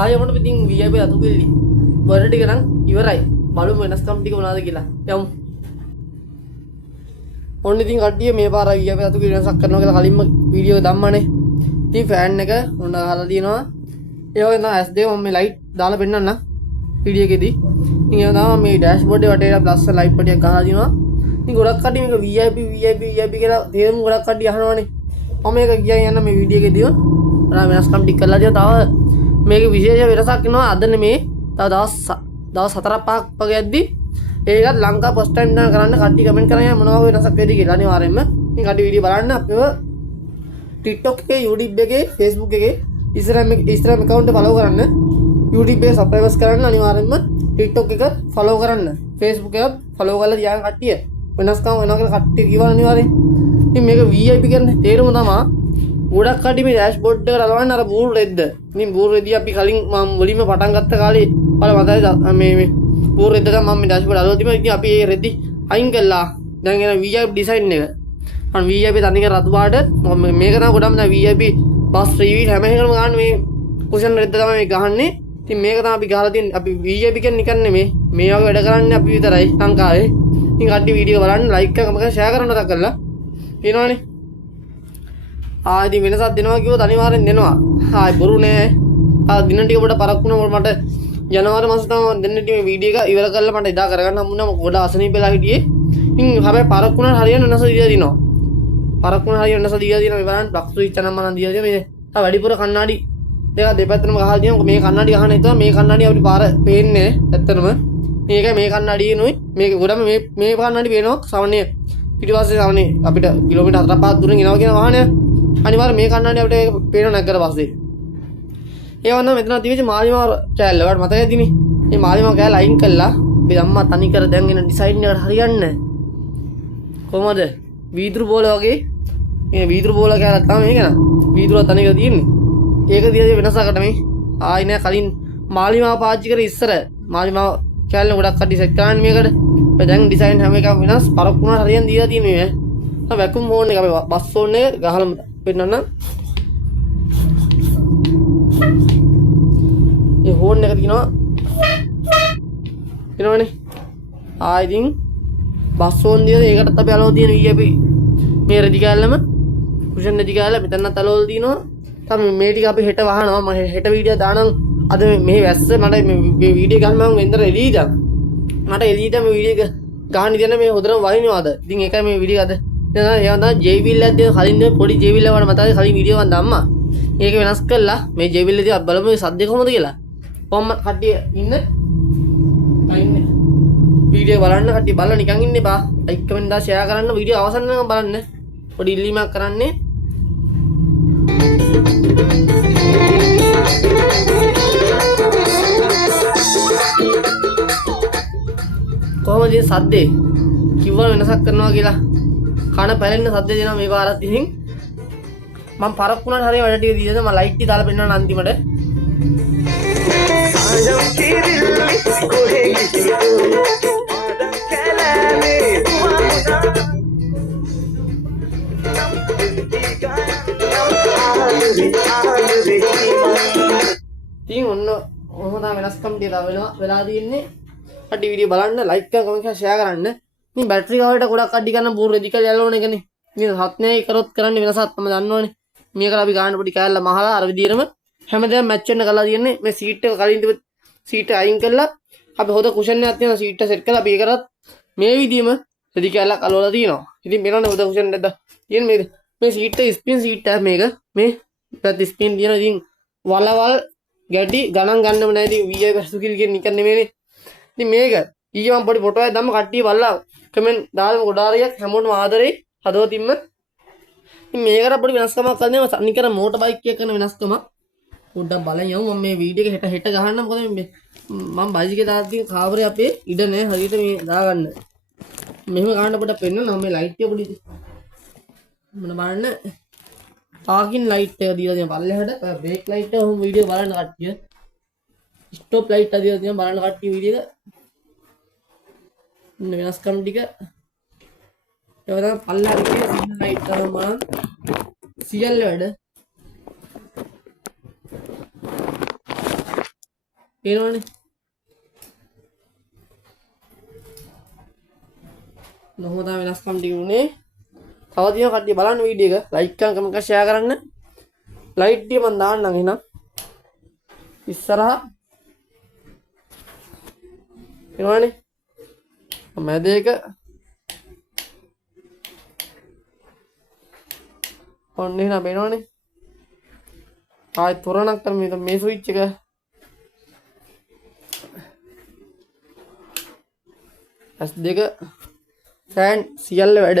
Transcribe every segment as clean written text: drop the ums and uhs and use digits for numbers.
ආයෙමට ඉතින් VIP අතු කෙල්ලි වර ටික නම් ඉවරයි බලමු වෙනස්කම් ටික මොනවද කියලා යමු ඔන්න ඉතින් කට්ටිය මේ පාර VIP අතු කෙල්ලි වෙනසක් කරනවා කියලා කලින්ම වීඩියෝ එක දැම්මනේ ඉතින් ෆෑන් එක ඔන්න අහලා තියෙනවා ඒ වගේ තමයි S2 මම මේ ලයිට් දාලා පෙන්නන්න වීඩියෝ එකේදී ඉතින් ඒ තමයි මේ ඩෑෂ්බෝඩ් එකේ වටේට ප්ලස් ලයිට් පටියක් ගහලා දිනවා ඉතින් ගොඩක් කට්ටිය මේක VIP කියලා තේරුම් ගොඩක් කට්ටිය අහනවානේ මම මේක කියන්න යන මේ වීඩියෝ එකේදී වෙනස්කම් ටික කරලා තියෙනවා තව මේකේ විශේෂ වෙනසක් වෙනවා අද නෙමේ තව දවස් 4-5ක් වගේ යද්දි ඒකත් ලංකා ෆස්ට් ටයිම් දාන කරන්න කට්ටිය කමෙන්ට් කරන්නේ මොන වගේ වෙනසක් වෙයිද කියලා අනිවාර්යෙන්ම ඉතින් කට්ටිය වීඩියෝ බලන්න අපිව TikTok එකේ YouTube එකේ Facebook එකේ Instagram account එක follow කරන්න YouTube එක subscribe කරන්න අනිවාර්යෙන්ම TikTok එක follow කරන්න Facebook එක follow කරලා තියාගන්න කට්ටිය වෙනස්කම් වෙනවා කියලා කට්ටිය කියවන අනිවාර්යෙන් ඉතින් මේක VIP කියන්නේ තේරුම තමයි ගොඩක් කට්ටිය මේ ඩෑෂ්බෝඩ් එකට අලවන්න අර බූල් රෙද්ද ඉතින් බූල් රෙද්දී අපි කලින් මම මුලින්ම පටන් ගත්ත කාලේ බල මතකයි මේ බූල් රෙද්ද ගම මම මේ ඩෑෂ්බෝඩ් අලවලා තිබුණා ඉතින් අපි ඒ රෙද්දි අයින් කළා දැන් එන VIP ඩිසයින් එක අන්න VIP තනික රතු පාට මේක තමයි ගොඩක් දැන් VIP බස් රිවීල් හැම එකම ගන්න මේ කුෂන් රෙද්ද තමයි මේ ගහන්නේ ඉතින් මේක තමයි අපි ගහලා තියෙන්නේ අපි VIP කියන්නේ නිකන් නෙමේ මේ වගේ වැඩ කරන්නේ අපි විතරයි ලංකාවේ ඉතින් කට්ටිය වීඩියෝ බලන්න ලයික් එක කමක ෂෙයා කරන්න මතක් කරලා කියනවනේ ආදි වෙනසක් දෙනවා කිව්වොත් අනිවාර්යෙන් දෙනවා ආයි බොරු නෑ දින ටික ඔබට පරක් වුණා මට ජනවාරි මාසෙ තමයි දෙන්න ටික මේ වීඩියෝ එක ඉවර කරලා මට එදා කරගන්න හම්බුණා මම ගොඩ අසනීප වෙලා හිටියේ ඉතින් හැබැයි පරක් වුණා හරියන වෙනස දීලා දිනවා පරක් වුණා හරියන වෙනස දීලා දිනවා මේ බලන්න බක්ස් ස්විච් නම් මම දීලා දිනවා මේ වැඩිපුර කණ්ණාඩි දෙක දෙපැත්තටම ගහලා දිනවා මේ කණ්ණාඩි ගහන හිතුවා මේ කණ්ණාඩි අපිට පාර පේන්නේ ඇත්තටම මේකයි මේ කණ්ණාඩිය නුයි මේක ගොඩම මේ කණ්ණාඩි පේනවා සාමාන්‍ය පිටිපස්සේ සාමාන්‍ය අපිට කිලෝමීටර් 4-5 දුරින් එනවා කියන වාහනය අනිවාර්යෙන් මේ කණ්ණාඩි අපිට පේනව නැග්ගට පස්සේ ඒ වුණා මෙතන තිබිච්ච මාලිමාව කෑල්ල වලට මතකයිදිනේ මේ මාලිමාව කෑල්ල අයින් කළා අපි අම්මා තනි කර දැන් එන ඩිසයින් එකට හරියන්නේ කොහමද වීදුරු බෝල වගේ මේ වීදුරු බෝල කෑල්ල තමයි මේක න වීදුරුව තනි කර තියෙන්නේ ඒක දිහා වෙනසකට මේ ආයි නෑ කලින් මාලිමාව පාවිච්චි කර ඉස්සර මාලිමාව කෑල්ල ගොඩක් කඩි සෙට් කරන්නේ මේකට දැන් ඩිසයින් හැම එකම වෙනස් පරක් වුණා හරියන් දීලා තියෙන්නේ මේ වැකුම් හෝන් එක අපි බස් හෝන් එක ගහලා පෙන්නන්න ඒ හෝන් එක තියෙනවා එනවනේ ආයිදින් බස් හෝන් දියද ඒකටත් අපි අලව තියෙන VIP මේ රෙදි කැල්ලම කුෂන් රෙදි කැල්ල මෙතනත් අලවල තියෙනවා තමයි මේ ටික අපි හෙට වහනවා මම හෙට වීඩියෝ දානම් අද මේ වැස්ස මට මේ වීඩියෝ ගන්න මම වෙන්දර එළියට මට එළියට මේ වීඩියෝ ගහන්න ඉතින් මේ හොදටම වහිනවාද ඉතින් ඒකයි මේ වීඩියෝ අද එයා තමයි ජේවිල් එකක් කලින් පොඩි ජේවිල් එකක් වඩ මතකයි කලින් වීඩියෝ එකක් දැම්මා මේක වෙනස් කළා මේ ජේවිල් එකදී බලමු මේ සද්ද කොහොමද කියලා කොහොම කට්ටිය ඉන්න වීඩියෝ බලන්න කට්ටිය බලලා නිකන් ඉන්න එපා ලයික් කමෙන්ට් දාලා ෂෙයා කරන්න වීඩියෝ අවසන් වෙනකම් බලන්න පොඩි ඉල්ලීමක් කරන්නේ කොහොමද මේ සද්දේ කිව්වම වෙනසක් කරනවා කියලා කන පැලෙන්න සද්ද දෙනවා මේ පාරත් ඉතින් මම පරක් වුණාට හරිය වැඩ ටික දීලා මම ලයිට් ටික දාලා පෙන්නන්න අන්තිමට ඉතින් ඔන්න ඔහොම තමයි වෙනස්කම් ටික වෙලා තියෙන්නේ කට්ටිය වීඩියෝ බලන්න ලයික් කරලා කමෙන්ට් කරලා ෂෙයා කරන්න මේ බැටරි කවරට ගොඩක් කඩි ගන්න බූර් රෙදි කැල්ල යලවන එකනේ මේ හත්නේ කරොත් කරන්නේ වෙනසක් තමයි දන්නවනේ මේකට අපි ගන්න පොඩි කැල්ල මහලා අර විදියටම හැමදේම මැච් වෙන්න කරලා තියෙන්නේ මේ සීට් එක කලින් තිබ්බ සීට් එක අයින් කරලා අපි හොද කුෂන් එකක් තියෙන සීට් එක සෙට් කරලා අපි ඒකටත් මේ විදියම රෙදි කැල්ලක් අලවලා තියෙනවා ඉතින් මේකනේ හොද කුෂන් එකක් තියෙන මේ සීට් එක ස්පින් සීට් එක මේක මේ පැත්ත ස්පින් තියෙන ඉතින් වලවල් ගැටි ගණන් ගන්නම නැහැ ඉතින් VIP පැසුකිල් කියන නිකන් නෙමෙයිනේ ඉතින් මේක ඊයේ මම පොඩි ෆොටෝ එකක් දැම්ම කට්ටිය බලලා කමෙන්ට් දාලා ගොඩාරියක් හැමෝටම ආදරේ හදවතින්ම ඉතින් මේකට පොඩි වෙනස්කමක් කරන්නේ මම සම්නිකර මෝටර් බයික් එක කරන වෙනස්කම පොඩ්ඩක් බලන් යමු මම මේ වීඩියෝ එක හෙට ගහන්න මොකද මම බයික් එකේ දාලා තියෙන කාමරේ අපේ ඉඩ නැහැ හරියට මේ දාගන්න මෙහෙම ගන්න පොඩ්ඩක් පෙන්නන්න මම මේ ලයිට් එක පොඩි මොන බලන්න පාකින් ලයිට් එක දීලා තියෙන පල්ලෙහාට බ්‍රේක් ලයිට් එක ඔහොම වීඩියෝ බලන්න කට්ටිය ස්ටොප් ලයිට් එක දීලා තියෙන බලන්න කට්ටිය වීඩියෝ එක ඉන්න වෙනස්කම් ටික ඒක තමයි පල්ලෙහාට තියෙන සිග්නල් ලයිට් තමයි සියල්ල වැඩ පේනවනේ. කොහොමද වෙනස්කම් ටික උනේ? තව තියෙන කට්ටිය බලන්න වීඩියෝ එක ලයික් කරන් කමෙන්ට් එකක් ෂෙයා කරන්න. ලයිට් ටික මම දාන්නම් එහෙනම්. ඉස්සරහා එනවනේ. මැද එක ඔන්න එහෙනම් පේනවනේ. ආයෙත් තොරණක් කරමු මේ ස්විච් එක. S2 ෆෑන් සියල්ල වැඩ.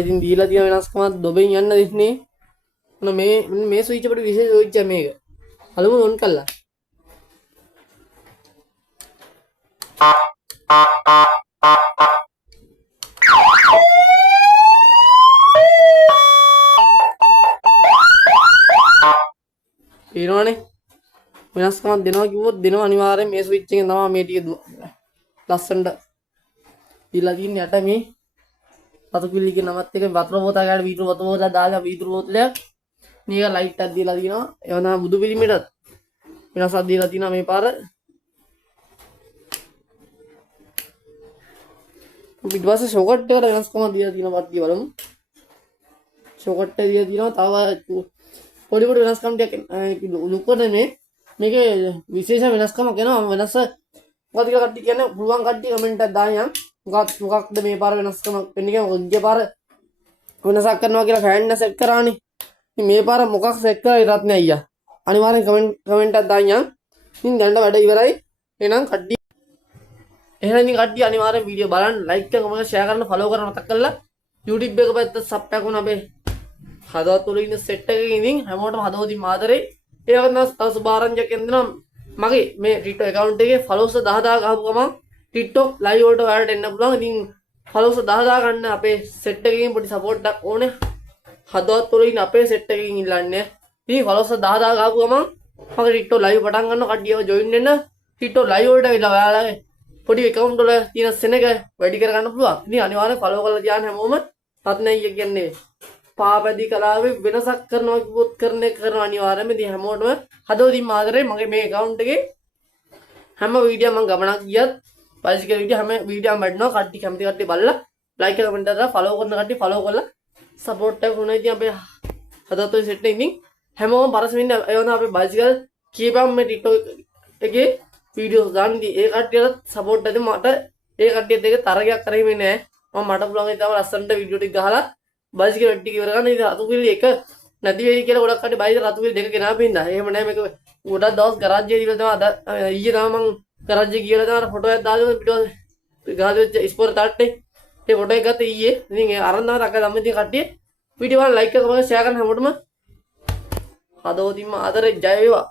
ඉතින් දීලා තියෙන වෙනස්කමක් දොබෙන් යන්න දෙන්නේ. මොන මේ ස්විච් එකට විශේෂ ස්විච් එක මේක. අලුම ඔන් කළා. පේනවනේ. වෙනස්කමක් දෙනවා කිව්වොත් දෙනවා අනිවාර්යෙන් මේ ස්විච් එකෙන් තමයි මේ ටික ලස්සනට දීලා තින්නේ යට මේ රතු පිළිගේ නමත් එක වතුර බෝතලයකට වීදුරු වතුර බෝතලයක් දාලා වීදුරු බෝතලයක් මේක ලයිට් එකක් දීලා තිනවා. ඒ වගේම බුදු පිළිමෙටත් වෙනසක් දීලා තිනවා මේ පාර. ඊට පස්සේ ෂොකට් එකට වෙනස්කමක් දීලා තිනවා පට්ටිය බලමු. ෂොකට් එක දීලා තිනවා තව පොඩි පොඩි වෙනස්කම් ටිකක් ලුකෝනේ මේකේ විශේෂ වෙනස්කමක් එනවා. වෙනස මොකද කියලා කට්ටිය කියන්නේ පුළුවන් කට්ටිය කමෙන්ට් එකක් දාන්න. මොකක්ද මේ පාර වෙනස්කමක් වෙන්නේ කියලා. මොකද ගිය පාර වෙනසක් කරනවා කියලා ෆෑන් එක සෙට් කරානේ. ඉතින් මේ පාර මොකක් සෙට් කරලා ඉරත් නෑ අයියා. අනිවාර්යෙන් කමෙන්ට් එකක් දාන්න. ඉතින් දැන් වැඩ ඉවරයි. එහෙනම් කට්ටිය ඉතින් කට්ටිය අනිවාර්යෙන් වීඩියෝ බලන්න, ලයික් කරන්න, කමෙන්ට් ෂෙයා කරන්න, ෆලෝ කරන්න මතක් කරලා YouTube එක පැත්තට සබ් එකක් වුණා අපේ හදවත් වල ඉන්න සෙට් එකකින් ඉතින් හැමෝටම හදවතින් ආදරේ. ඒ වගේම තව සුභාරංචියක් දෙන්නම්. මගේ මේ TikTok account එකේ followers 10000 ගහපු ගමන් TikTok live වලට ඔයාලට එන්න පුළුවන්. ඉතින් followers 10000 ගන්න අපේ සෙට් එකකින් පොඩි support එකක් ඕනේ. හදවත් වල ඉන්න අපේ සෙට් එකකින් ඉල්ලන්නේ. ඉතින් followers 10000 ගහපු ගමන් මගේ TikTok live පටන් ගන්නවා. කට්ටියව join වෙන්න. TikTok live වලට ඇවිල්ලා ඔයාලගේ පොඩි account වල තියෙන සෙනඟ වැඩි කර ගන්න පුළුවන්. ඉතින් අනිවාර්යෙන් follow කරලා තියාන්න හැමෝම. රත්නයි කියන්නේ පාපැදි කලාවේ වෙනසක් කරනවා කිව්වොත් කරන අනිවාර්යයෙන්ම ඉතින් හැමෝටම හදවතින් ආදරේ. මගේ මේ account එකේ හැම වීඩියෝ මම ගමනක් ගියත් බයිසිකල් වීඩියෝ හැම වීඩියෝම වැඩනවා. කට්ටිය කැමති කට්ටිය බලලා ලයික් කරලා කමෙන්ට් කරලා ෆලෝ කරන කට්ටිය ෆලෝ කරලා සපෝට් එක වුණා. ඉතින් අපේ හදවතේ සෙට් එකකින් ඉතින් හැමෝම පරසමින් එවන අපේ බයිසිකල් කීපම් මේ TikTok එකේ වීඩියෝස් දාන්න. ඉතින් ඒ කට්ටියට සපෝට් එක මට ඒ කට්ටියත් එක්ක තරගයක් කරෙන්නේ නෑ. මට පුළුවන් ඒ තව ලස්සනට වීඩියෝ ටික ගහලා බයිසිකල් වැඩ ටික ඉවර ගන්න. ඉතින් රතු පිළි එක නැති වෙයි කියලා ගොඩක් කට්ටිය බයිසිකල් රතු පිළි දෙක ගෙනාවා පින්නා. එහෙම නෑ. මේක ගොඩක් දවස් ගරාජ්ජේ දීලා තමයි ඊයේ තමයි මම ගරාජ්ජේ ගිහලා තමයි ෆොටෝ එකක් දාලා පිටුව ගහලා වෙච්ච ස්පෝර් තාට්ටේ ඒ ෆොටෝ එක ගත්තා ඊයේ. ඉතින් ඒ අරන් තමයි රක ළම ඉතින් කට්ටිය වීඩියෝ වල ලයික් කරලා කමෙන්ට් ෂෙයා කරන්න හැමෝටම හදවතින්ම ආදරේ. ජය වේවා.